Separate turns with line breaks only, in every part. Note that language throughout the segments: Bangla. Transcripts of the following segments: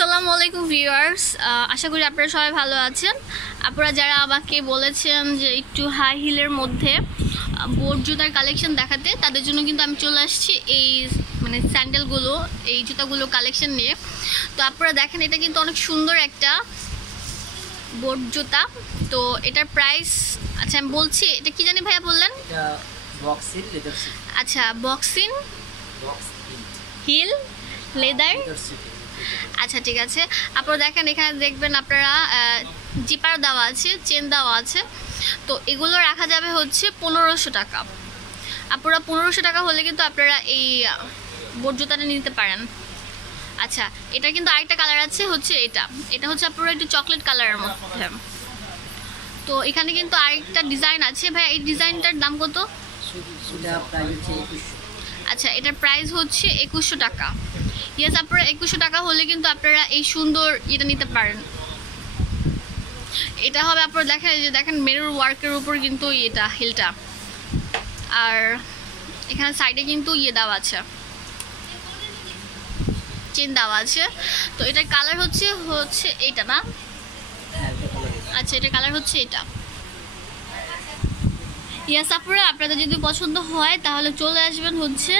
আসসালামু আলাইকুম ভিউয়ার্স। আশা করি আপনারা সবাই ভালো আছেন। আপনারা যারা আমাকে বলেছেন যে একটু হাই হিলের মধ্যে বোট জুতার কালেকশন দেখাতে তাদের জন্য কিন্তু আমি চলে আসছি এই মানে স্যান্ডেলগুলো এই জুতাগুলো কালেকশন নিয়ে। তো আপনারা দেখেন এটা কিন্তু অনেক সুন্দর একটা বোট জুতা। তো এটার প্রাইস আচ্ছা আমি বলছি এটা কি জানি ভাইয়া বললেন? আচ্ছা boxing
box print
heel leather আচ্ছা ঠিক আছে। আপনারা দেখেন এখানে দেখবেন আপনারা জিপার দেওয়া আছে চেন দেওয়া আছে। তো এগুলো রাখা যাবে হচ্ছে পনেরোশো টাকা। আপনারা পনেরোশো টাকা হলে কিন্তু আপনারা এই বোট জুতাটা নিতে পারেন। আচ্ছা এটা কিন্তু আরেকটা কালার আছে হচ্ছে এটা। এটা হচ্ছে আপনারা একটু চকলেট কালারের মধ্যে। তো এখানে কিন্তু আরেকটা ডিজাইন আছে। ভাই এই ডিজাইনটার দাম কত? আচ্ছা এটার প্রাইস হচ্ছে একুশশো টাকা। ইয়েস আপনারা একুশশো টাকা হলে কিন্তু আপনারা এই সুন্দর এটা নিতে পারেন। এটা হবে আপনার এই যে দেখেন মেরুর ওয়ার্কের উপর কিন্তু এটা হিলটা আর এখানে সাইডে কিন্তু ইয়ে দেওয়া আছে। চেন দেওয়া আছে। তো এটার কালার হচ্ছে হচ্ছে না?
এটা হয়েছে।
আচ্ছা এটা কালার হচ্ছে এটা। ইয়াস আপনারা, আপনাদের যদি পছন্দ হয়, তাহলে চলে আসবেন হচ্ছে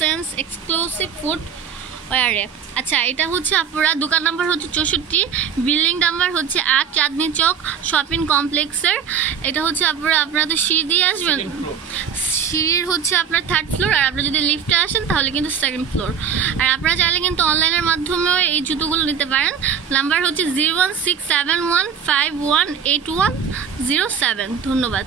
সেন্স এক্সক্লুসিভ ফুড ওয়ারে। আচ্ছা এটা হচ্ছে আপনারা দোকান নাম্বার হচ্ছে চৌষট্টি বিল্ডিং নাম্বার হচ্ছে আট চাঁদনি চক শপিং কমপ্লেক্সের। এটা হচ্ছে আপনারা আপনারা তো সিঁড়ি দিয়ে আসবেন? সিঁড়ির হচ্ছে আপনার থার্ড ফ্লোর আর আপনারা যদি লিফটে আসেন তাহলে কিন্তু সেকেন্ড ফ্লোর আর আপনারা চাইলে কিন্তু অনলাইনের মাধ্যমেও এই জুতোগুলো নিতে পারেন। নাম্বার হচ্ছে zero one six seven one five one eight one zero seven ধন্যবাদ।